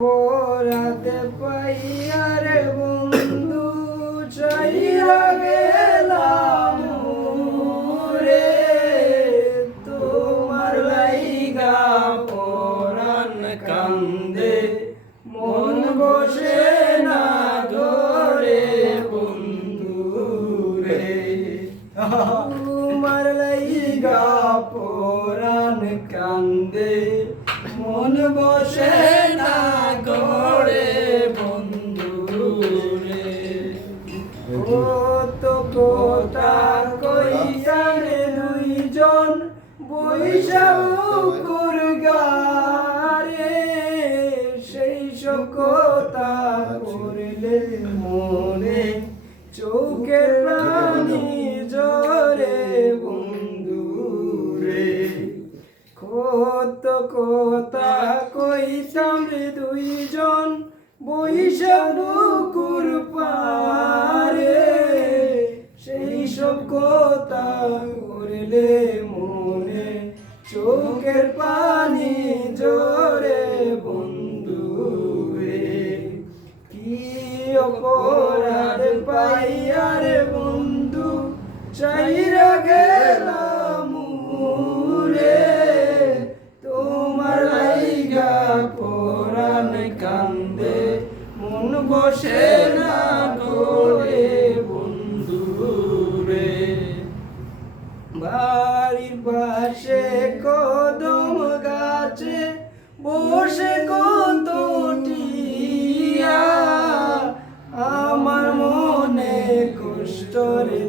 পরাতে পাইয়ার বন্ধু চাইরা গেলাম রে তোমার লাইগা পরাণ কান্দে মন বসে না ধরে বন্ধু রে তোমার লাইগা পরাণ কান্দে মন বসে না গড়ে বন্ধু রে কত কথা কইসারে দুইজন বৈশাখুর গারে সেই সব কথা করলে মনে চোখের পানি জরে বন্ধু রে কত কথা কইতাম রে দুইজন বৈশাখুর পারে সেই সব কথা করলে মনে চোখের পানি জরে বন্ধু রে কি অপরাধ পাইয়ার বন্ধু চাইরা গেলাম রে তোমার লাইগা পরাণ কান্দে মন বসে না ধরে বন্ধু রে বাড়ির পাশে কদম গাছে বসে কত টিয়া আমার মনে কষ্ট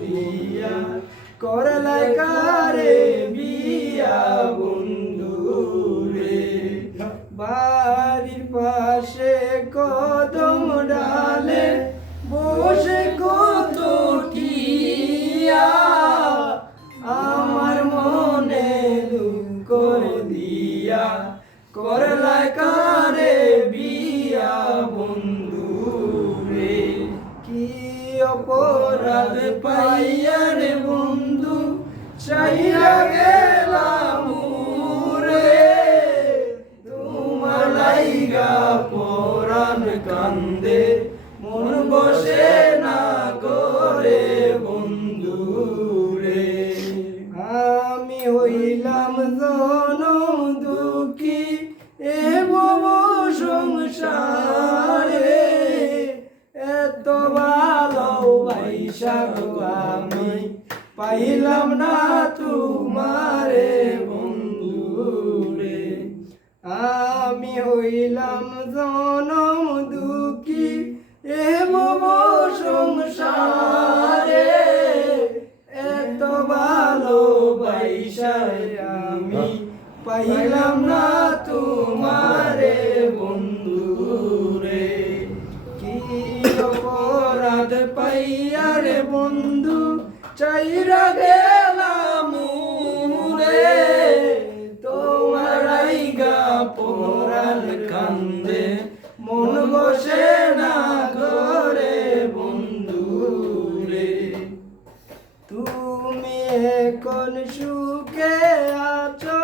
দিয়া করলাই কারে বিয়া বন্ধু রে বাড়ির পাশে কদম ডালে বসে কত টিয়া আমার মনে দুঃখ করে দিয়া করলাই কারে বিয়া বন্ধু রে কি অপরাধ পাইয়ার বন্ধু চাইয়া গেলাম রে তোমার লাইগা পরাণ কান্দে মন বসে না করে বন্ধু রে আমি হইলাম জনম দুঃখী এ ভব সংসারে এত ভালোবাসা আমি পাইলাম না তোমারে বন্ধু রে আমি হইলাম জনম দুঃখী এ ভব সংসারে এত ভালোবাসা আমি পাইলাম না তোমারে বন্ধু রে কি অপরাধ পাইয়ারে বন্ধু চাইরা গেলাম রে তোমার লাইগা পরাণ কান্দে মন বসে না ঘরে বন্ধু রে তুমি এখন সুখে আছো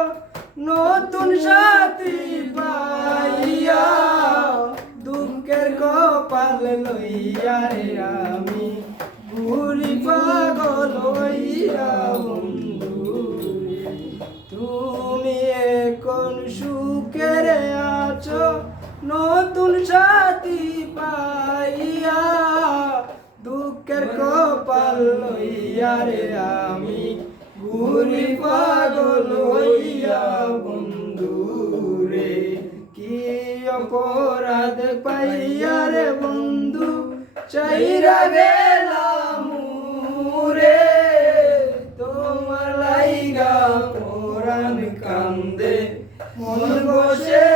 নতুন সাথী পাইয়া দুঃখের কপাল লইয়া রে আমি ঘুরি পাগল হইয়া বন্ধু রে তুমি এখন সুখের আছো নতুন সাথী পাইয়া দুঃখের কপাল লইয়া রে আমি ঘুরি পাগল হইয়া বন্ধু রে কি অপরাধ পাইয়া রে বন্ধু চাইরা গেলাম রে তোমার লাইগা পরাণ কান্দে মন বসে